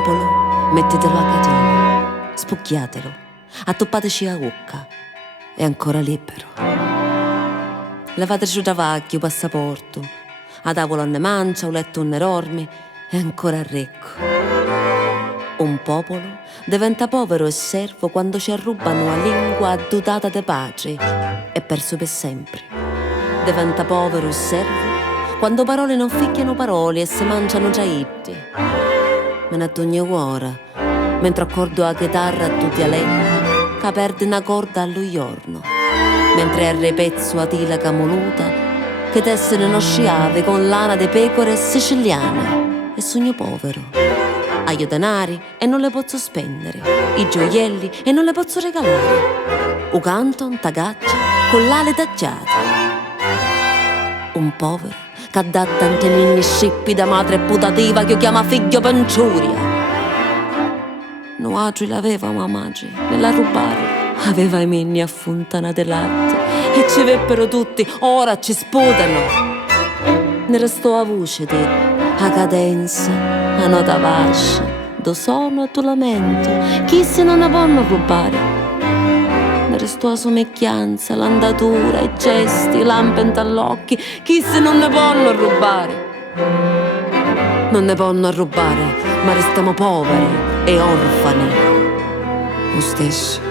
popolo, mettetelo a catena, spucchiatelo, attoppateci a bocca, è ancora libero. Levateci da vacchio, passaporto, a tavola ne mancia, un letto ne dorme, è ancora ricco. Un popolo diventa povero e servo quando ci arrubano la lingua dotata di pace, è perso per sempre. Diventa povero e servo quando parole non ficchiano parole e si mangiano già itti. Me ne ogni ora, mentre accordo la chitarra a tutti a lei, che perde una corda allo giorno, mentre arrepezzo a tila camoluta, che tessere uno sciave con lana de pecore siciliane, e sogno povero. Aio denari e non le posso spendere, i gioielli e non le posso regalare, u canton tagaccia con l'ale taggiate. Un povero che dà tanti mini scippi da madre putativa che io chiama figlio panciuria. No altri l'aveva mamma, me la rubare. Aveva i minni a fontana del latte e ci veppero tutti, ora ci sputano. Ne restò a voce di a cadenza, a nota vascia, do sono e tu lamento, chi se non ne vanno a rubare. Ne restò la somiglianza, l'andatura, i gesti, l'ampenta all'occhi, chi se non ne vanno a rubare. Non ne vanno a rubare, ma restiamo poveri e orfani. Lo stesso.